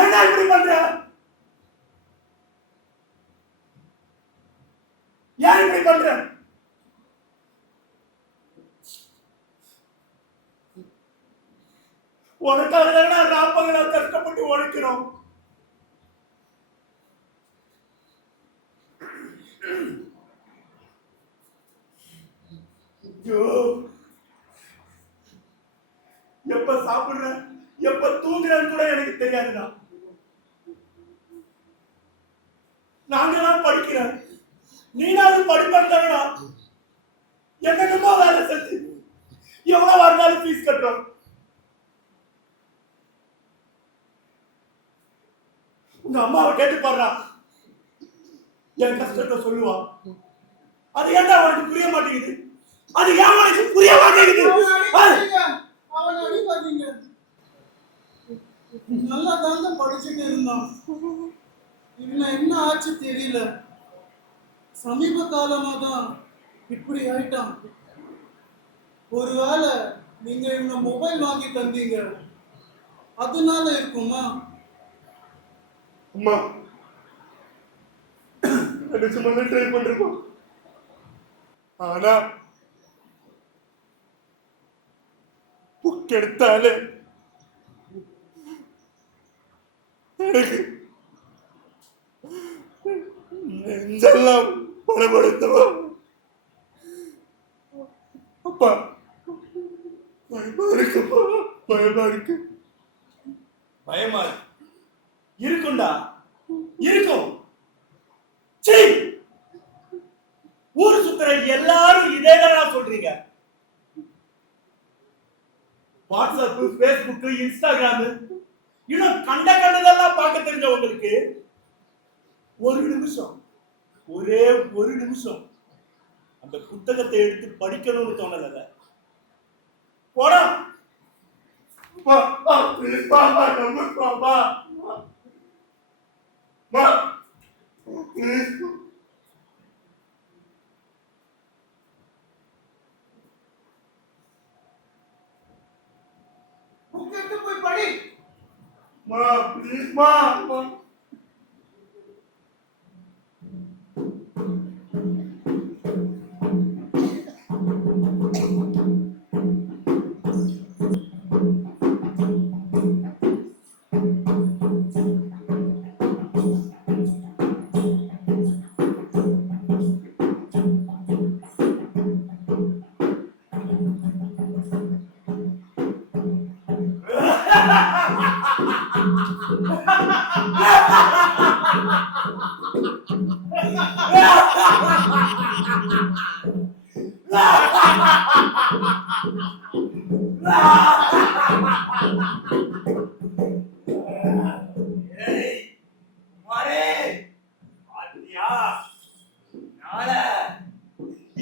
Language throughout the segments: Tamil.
என்ன இப்படி பண்ற? ஏன் இப்படி பண்ற? உனக்காக தான் ராப்பகலா கஷ்டப்பட்டு உழைக்கிறோம். எப்ப சாப்பிடுற எப்ப தூங்குறன்னு கூட எனக்கு தெரியாதுடா. நாங்கெல்லாம் படிக்கிறேன், நீனாவது படிப்பா. என்னென்னமோ வேலை செஞ்சு எவ்வளவு இருந்தாலும் ஃபீஸ் கட்டுறோம். உங்க அம்மாவை கேட்டு பாடுறா, என் கஷ்டத்தை சொல்லுவா. அது ஏன் அவனுக்கு புரிய மாட்டேங்குது? அது ஏன் அவனுக்கு புரிய மாட்டேங்குது? அவன் அடிப்பாதீங்க. நல்லா தான் படிச்சுட்டு இருந்தான். இவன் என்ன ஆச்சு தெரியல. சமீப காலமா தான் இப்படி ஆயிட்டான். ஒருவேளை நீங்க இவனை மொபைல் வாங்கி தந்தீங்க, அதனால இருக்குமா? அம்மா சும்மா ட்ரை பண்றோம். ஆனா புக் எடுத்தாலே எனக்கு நெஞ்செல்லாம் படபடுத்தவா. அப்பா பயமா இருக்குப்பா, பயமா இருக்கு. பயமா இருக்குண்டா, இருக்கும். ஊர் சுத்துற எல்லாரும் இதேதான் சொல்றீங்க. வாட்ஸ்அப், பேஸ்புக், இன்ஸ்டாகிராம், இன்னும் கண்டதெல்லாம் பார்க்க தெரிஞ்சவங்களுக்கு ஒரு நிமிஷம், ஒரே ஒரு நிமிஷம் அந்த புத்தகத்தை எடுத்து படிக்கணும்னு தோணல. போடா போய் படி.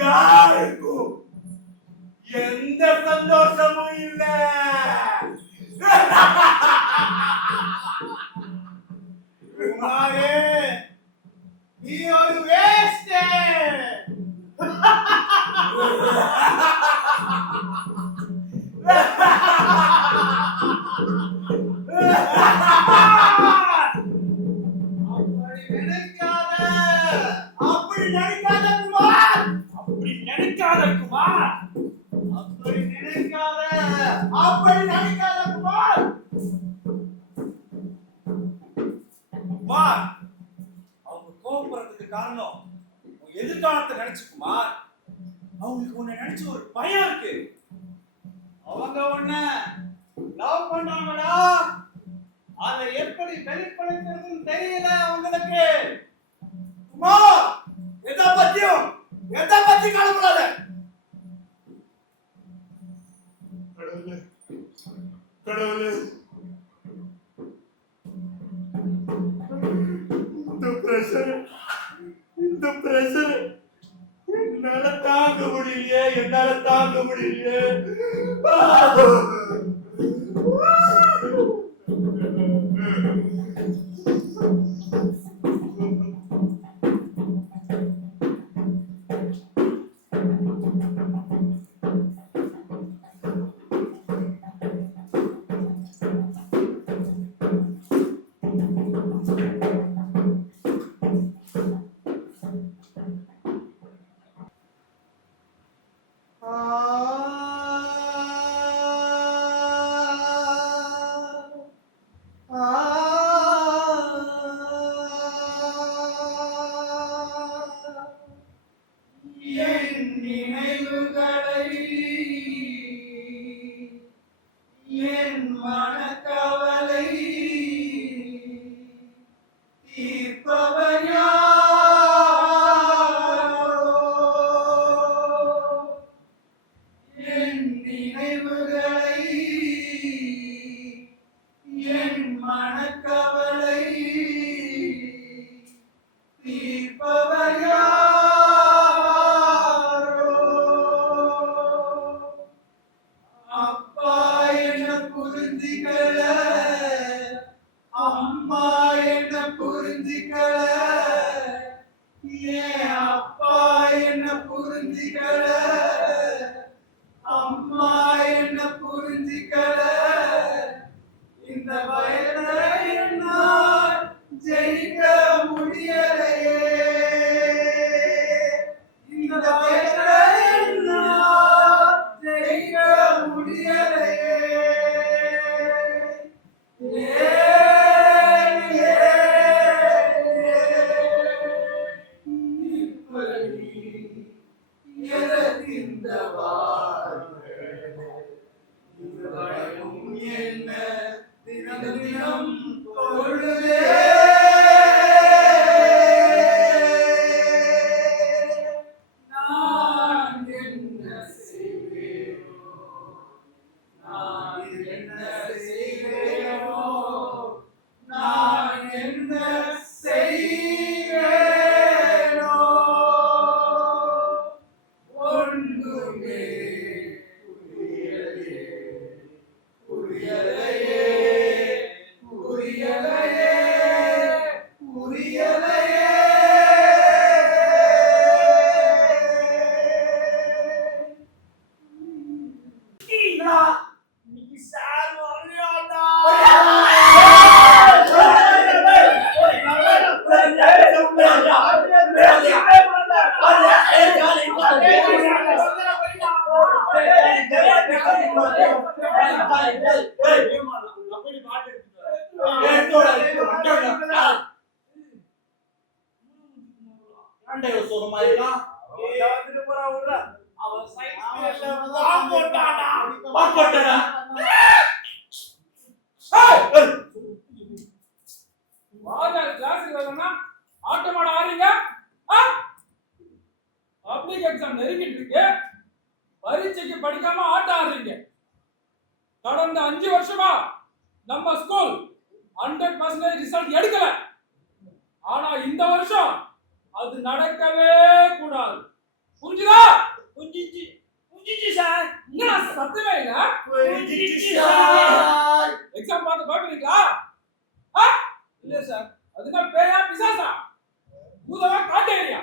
யாருக்கும் எந்த சந்தோஷமும் இல்ல. நீ ஒரு வேஸ்ட். அப்படி நினைக்காத குமார், அப்படி நினைக்காத குமார், அப்படி நினைக்காத குமார். குமார், அவங்க கோபப்படுறதுக்கு காரணம் எதிர்காலத்தை நினைச்சு குமார். அவங்களுக்கு உன்னை நினைச்சு ஒரு பயம் இருக்கு. அவங்க உன்னை லவ் பண்றாங்கடா, அதை எப்படி வெளிப்படுத்துறதுன்னு தெரியல அவங்களுக்கு. குமார், எதை பத்தி கவலைப்படாத. கடவுளே, இந்த பிரஷர் என்னால தாங்க முடியலையே. என் மனக்கவலை தீர்ப்பவர் யாரோ? அப்பா என்ன புரிஞ்சிக்கல, அம்மா என்ன புரிஞ்சிக்கல, ஏன் அப்பா என்ன புரிஞ்சிக்கல, அம்மா என்ன புரிஞ்சிக்கல. இந்த வயதை என்னால் ஜெயிக்க முடியலையே, இந்த வயதை என்னால் ஜெயிக்க முடியலையே. இந்த வாழ்க்கை இந்த பயம் என்ன தினம் தினம் தொழுதே. நான் என்ன செய்வேனோ, நான் என்ன செய்வேனோ, நான் என்ன செய்வேனோ, ஒன்றுமே புரியலையே, புரியலையே, புரியலையே, புரியலையே. இன்னைக்கு சார் வரலையாடா. ஆட்டமாட ஆறீங்க. பப்ளிக் எக்ஸாம் நெருங்கிட்டு இருக்கு, பரீட்சைக்கு படிக்காம ஆட்டம் ஆடுறீங்க. கடந்த 5 வருஷமா நம்ம ஸ்கூல் 100% ரிசல்ட் எடுக்கல. ஆனா இந்த வருஷம் அது நடக்கவே கூடாது. புரிஞ்சுதா? புரிஞ்சிச்சு புரிஞ்சிச்சு சார். என்ன சத்தமே இல்ல? புரிஞ்சிச்சு சார். எக்ஸாம் பார்த்து பயப்படுறீங்களா? இல்ல சார். அதுனா பேயா பிசாசா? பூதவா காட்டேரியா?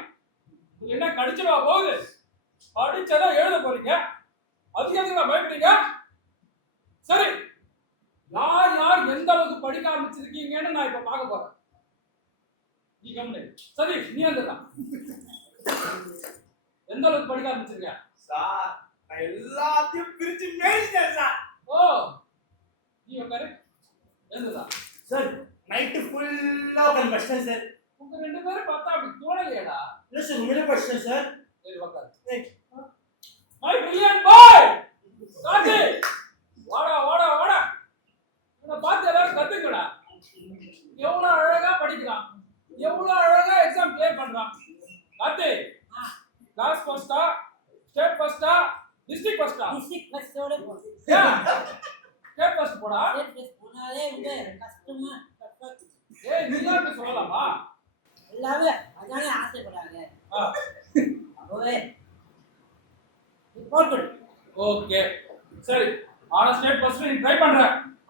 உங்களுக்கு என்ன கடிச்சிடவா போகுது? படிச்சதா எழுத போறீங்க, அதுக்கு எதுக்கு பயப்படுறீங்க? சரி, யார் யார் எந்த அளவுக்கு படிக்க ஆரம்பிச்சிருக்கீங்கன்னு நான் இப்ப பார்க்க போறேன். நீ கம்மி. சரி, நீ வந்துடலாம். எந்த அளவுக்கு படிக்க ஆரம்பிச்சிருக்க? சார் நான் எல்லாத்தையும் பிரிச்சு மேய்ச்சிட்டேன் சார். ஓ, நீ உட்காரு. எழுந்துடலாம். சார் நைட்டு ஃபுல்லா உட்காந்து படிச்சேன் சார். உங்க 2 பேரும் பார்த்தா அப்படி தோணலையேடா. இல்லை சார் உண்மையிலே படிச்சேன் சார். சரி, உட்காரு. மை பிரில்லியன்ட் பாய், காந்தி, வாடா வாடா வாடா. இவனை பார்த்து எல்லாரும் கத்துக்கடா. எவ்வளவு அழகா படிக்கிறான், எவ்வளவு அழகா எக்ஸாம் கிளியர் பண்றான். காந்தி, கிளாஸ் ஃபர்ஸ்டா, ஸ்டேட் ஃபர்ஸ்டா, டிஸ்ட்ரிக்ட் ஃபர்ஸ்டா? டிஸ்ட்ரிக்ட் ஃபர்ஸ்டோட போடு. ஸ்டேட் ஃபர்ஸ்ட் போடா. ஸ்டேட் ஃபர்ஸ்ட் போனாலே வந்து கஷ்டமா கஷ்டம். ஏய், நீங்க அப்படி சொல்லலாமா? எல்லாமே அதானே ஆசைப்படுறாங்க. அப்பவே ரிப்போர்ட் கொடு. ஓகே, சரி. ஆனா ஸ்டேட் ஃபர்ஸ்ட் நீ ட்ரை பண்ற.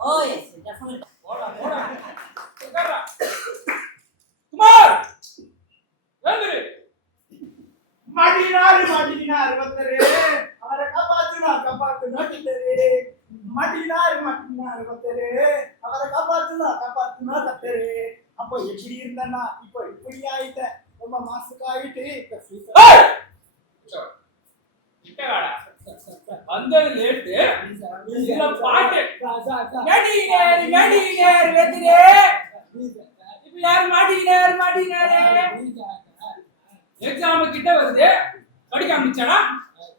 ஓ எஸ், டெஃபினட். போடா போடா. உட்கார்றா. குமார், எழுந்திரு. மாட்டினார் ஒருத்தரு, அவரை காப்பாத்துனா கத்தரு. மாட்டினார் ஒருத்தரு, அவரை காப்பாத்துனா கத்தரு. அப்போ எப்படி இருந்தானா இப்போ இப்படி ஆயிட்டேன், ரொம்ப மாசுக்கு ஆயிட்டு. ஏய், கிட்ட வாடா. வந்தது லேட். இதுல பாட்டு நடிகர் நடிகர் வெத்திரே. இப்ப யார் மாட்டினாரு? எக்ஸாம் கிட்ட வருது, படிக்க ஆரம்பிச்சாடா?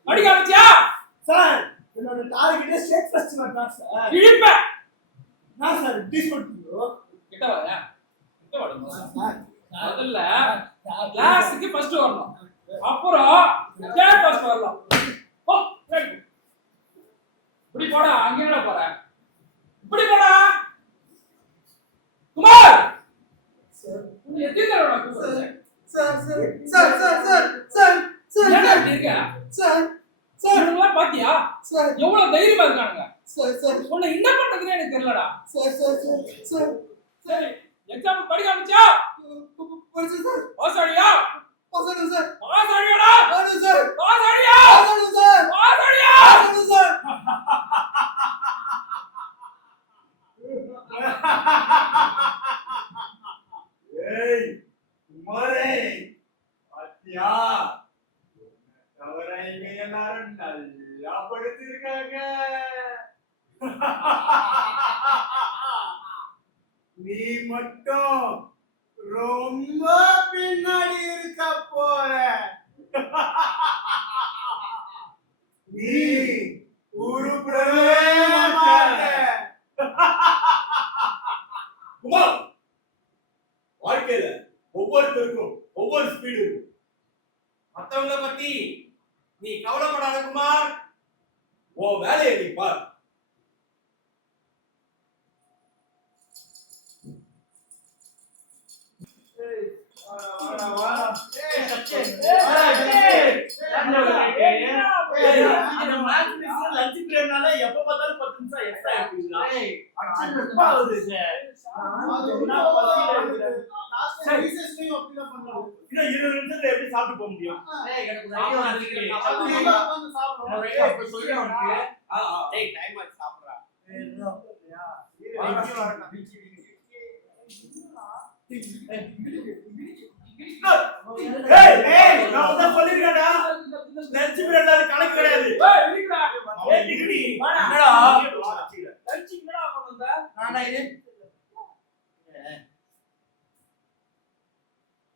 படிக்க ஆரம்பிச்சியா? சார் என்னோட டார்கெட் ஸ்டேட் ஃபர்ஸ்ட் வரணும் சார். இழிப்ப நான் சார் டிஸ்கவுண்ட் கிட்ட வர. கிட்ட வாடா. முதல்ல கிளாஸுக்கு ஃபர்ஸ்ட் வரணும், அப்புறம் ஸ்டேட் ஃபர்ஸ்ட் வரணும். போ, இப்படி போடா. அங்க என்ன போற? இப்படி போடா. எத்தனை தடவை நான் கூப்பிடுறேன்? சார் ஏன்டா இப்படி இருக்க? சார் சார் இவனுங்களாம் பாத்தியா? சார் எவ்வளவு தைரியமா இருக்கானுங்க. சார் உன்னை என்ன பண்றதுன்னு எனக்கு தெரியலடா. சார் சரி, எக்ஸாம் படிக்க ஆரம்பிச்சா? படிச்சு சார் பாஸ் ஆடியா? பசங்க சார் பாஸ் ஆடியாடா? ஆடு சார் பாஸ் ஆடியா? ஆடு சார் பாஸ் ஆடியா? ஆடு சார் ஏய் குமாரே பாத்தியா தவிர இங்க எல்லாரும் நல்லா படுத்திருக்காங்க. நீ மட்டும் ரொம்ப பின்னாடி இருக்க போற. நீ உருப்படவே மாட்ட. குமார், வாழ்க்கையில ஒவ்வொருத்தருக்கும் ஒவ்வொரு ஸ்பீடு இருக்கும். மத்தவங்கள பத்தி நீ கவலைப்படாத குமார், உன் வேலையை நீ பார். எப்ப பார்த்தாலும் 10 நிமிஷம் எக்ஸ்ட்ரா எடுப்பீங்களா? இன்னும் 20 நிமிஷத்துல எப்படி சாப்பிட்டு போக முடியும்? நான் உன்கிட்ட சொல்லிருக்கேன்டா, லஞ்ச் பீரியட்ல அது கணக்கு கிடையாது. ஏய், இருக்கடா. ஏய், டிகிரி. வாடா. என்னடா? லஞ்ச் என்னடா பண்ணுங்க? நானா இது?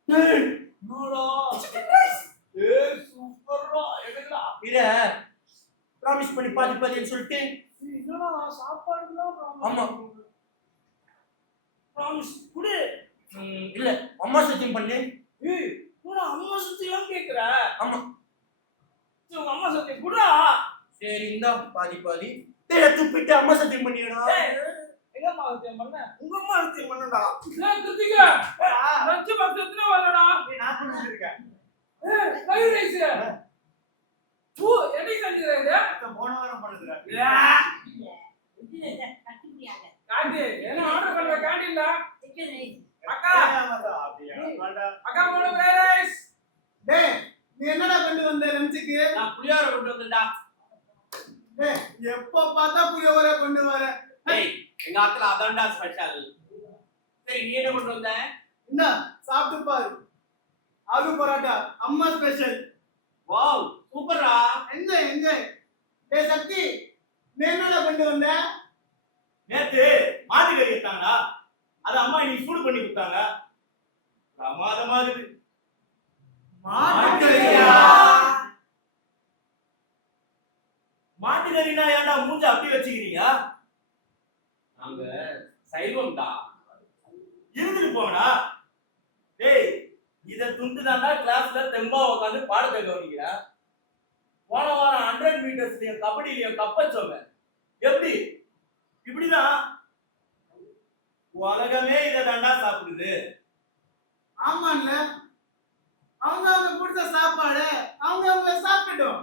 ஏய், என்னடா? ஏய், சூப்பர்டா. என்னடா? இத ப்ராமிஸ் பண்ணி பாதின்னு சொல்லிட்டு என்னடா சாப்பாடுலாம் ஆமா. ப்ராமிஸ் குடு. இல்ல அம்மா சத்தியம் பண்ணு. ஏய், என்னடா அம்மா சத்தியம் கேக்குற? ஆமா. சரி, உங்க அம்மா சத்தியம் குடுடா. சரி இந்தா பாதி டேய் துப்பிட்டு அம்மா சத்தியம் பண்ணிடா. ஏய், எங்க அம்மா சத்தியம் பண்ண? உங்க அம்மா சத்தியம் பண்ணுடா. ஏய், கிருத்திகா. லஞ்ச் பாக்ஸ் எத்தனை வரலடா? நான் பண்ணிட்டு இருக்கேன். ஏய், ஃப்ரைட் ரைஸ். பூ என்னைக்கு செஞ்சீங்க இது? போன வாரம் பண்ணதுடா. காண்டி, என்ன ஆர்டர் பண்ற கேண்டீன்ல? அக்கா, அக்கா மூணு ஃப்ரைட் ரைஸ். டேய் நீ என்னடா கொண்டு வந்த லஞ்சுக்கு? நான் புளியோர கொண்டு வந்தேன்டா. டேய் எப்ப பார்த்தா புளியோர கொண்டு வர. டேய் எங்க ஆத்துல அதான்டா ஸ்பெஷல். சரி நீ என்ன கொண்டு வந்த? என்ன சாப்பிட்டு பாரு. ஆலு பரோட்டா அம்மா ஸ்பெஷல். வாவ் சூப்பர்ரா. எங்க டேய் சக்தி நீ என்னடா கொண்டு வந்த? நேத்து மாட்டுக்கறி எடுத்தாங்கடா, அது அம்மா இன்னைக்கு சூடு பண்ணி கொடுத்தாங்க. பிரமாதமா இருக்கு. மாட்டுக்கறியா? மாட்டுக்கறினா ஏன்டா மூஞ்ச அப்படி வச்சுக்கிறீங்க? நாங்க சைவம்டா. இருந்துட்டு போங்கடா. டேய், இத துண்டுதான்டா கிளாஸ்ல தெம்பா உட்காந்து பாடத்தை கவனிக்கிற. போன வாரம் 100 மீட்டர்ஸ்லயும் கபடியிலயும் கப்பச்சோங்க. எப்படி? இப்படிதான் உலகமே இதை தாண்டா சாப்பிடுது. ஆமான்ல, அவங்க கொடுத்த சாப்பாடு அவங்க சாப்பிட்டோம்.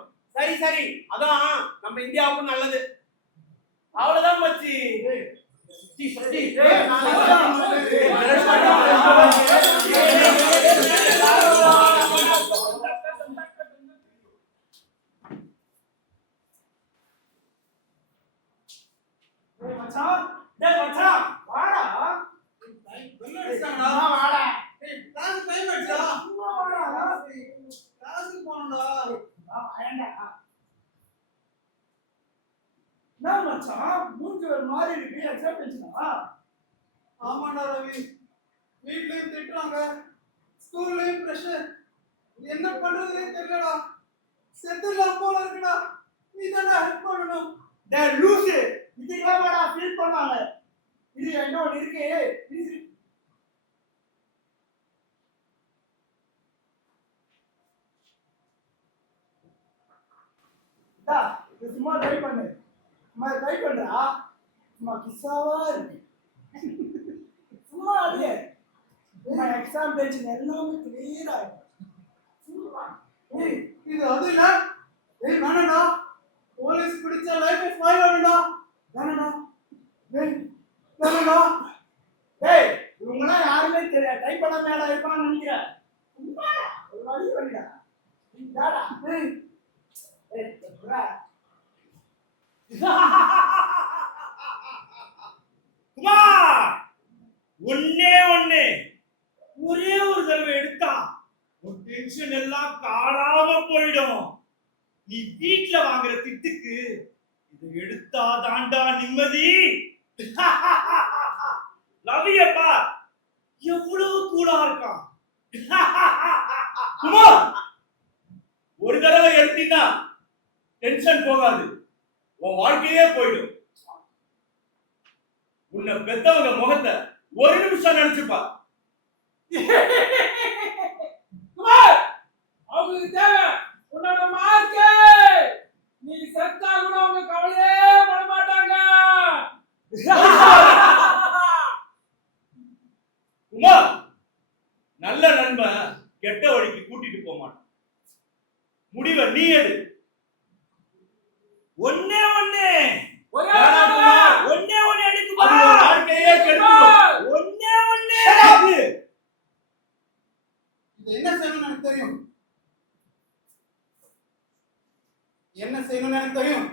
சரி அதான் நம்ம இந்தியாவுக்கும் நல்லது. அவ்வளவுதான் மச்சி. மச்சான் வாடா. வாடா. கிளாஸ் டைம் ஆயிடுச்சா? வாடா. கிளாஸ்க்கு போணும்டா. என்ன மச்சான் மூஞ்சி ஒரு மாதிரி இருக்கு? எக்ஸாம் டென்ஷனா? ஆமாடா ரவி, வீட்லயும் திட்டுறாங்க, ஸ்கூல்லயும் பிரஷர். என்ன பண்றதுன்னே தெரியலடா. செத்துலாம் போல இருக்குடா. நீ தானே ஹெல்ப் பண்ணணும். டேய் லூசு, இதுக்காகடா ஃபீல் பண்ணாங்க. இது என்ன ஒண்ணு இருக்கு. இது டா, சும்மா ட்ரை பண்ணு. சும்மா ட்ரை பண்றா. சும்மா கிஸ்ஸாவா இருக்கு. சும்மா அடியே. எக்ஸாம் டென்ஷன் எல்லாமே கிளியர் ஆயிடும். ஏய் இது அது இல்ல. ஏய் வேணாடா. போலீஸ் பிடிச்ச லைஃப் ஸ்பாயில் ஆகும்டா. வேணாடா. டேய் வேணாடா. டேய் இவங்கெல்லாம் யாருமே தெரியாது. டைப் பண்ண மேல இருப்பான்னு நினைக்கிறேன். சும்மா ஒரு வழி வழிடா. நீ தாடா. டேய் டேய் புரா. குமார் ஒன்னே ஒண்ணு ஒரே ஒரு தடவை எடுத்தா உன் டென்ஷன் எல்லாம் காணாம போயிடும். நீ வீட்ல வாங்குற திட்டுக்கு இது எடுத்தா தாண்டா நிம்மதி. லவியப்பா எவ்வளவு கூலா இருக்கான். குமார் ஒரு தடவை எடுத்தீங்கன்னா டென்ஷன் போகாது, உன் வாழ்க்கையே போயிடும். உன்னை பெத்தவங்க முகத்தை ஒரு நிமிஷம் நினைச்சுப்பா. குமார், அவங்களுக்கு தேவை உன்னோட மார்க்கு. நீ செத்தா கூட அவங்க கவலையே பட மாட்டாங்க. குமார் நல்ல நண்பன் கெட்ட வழிக்கு கூட்டிட்டு போக மாட்டான். முடிவை நீ எடு. ஒன்னே ஒண்ணு ஒரே வேணாம் ஒரு குமார், ஒண்ணே ஒண்ணு எடு குமார். அது ஒரு வாழ்க்கையே கெடுத்துடும். ஒண்ணே ஒண்ணு. இது என்ன செய்யணும்னு எனக்கு தெரியும். என்ன செய்யணும்னு எனக்கு தெரியும்.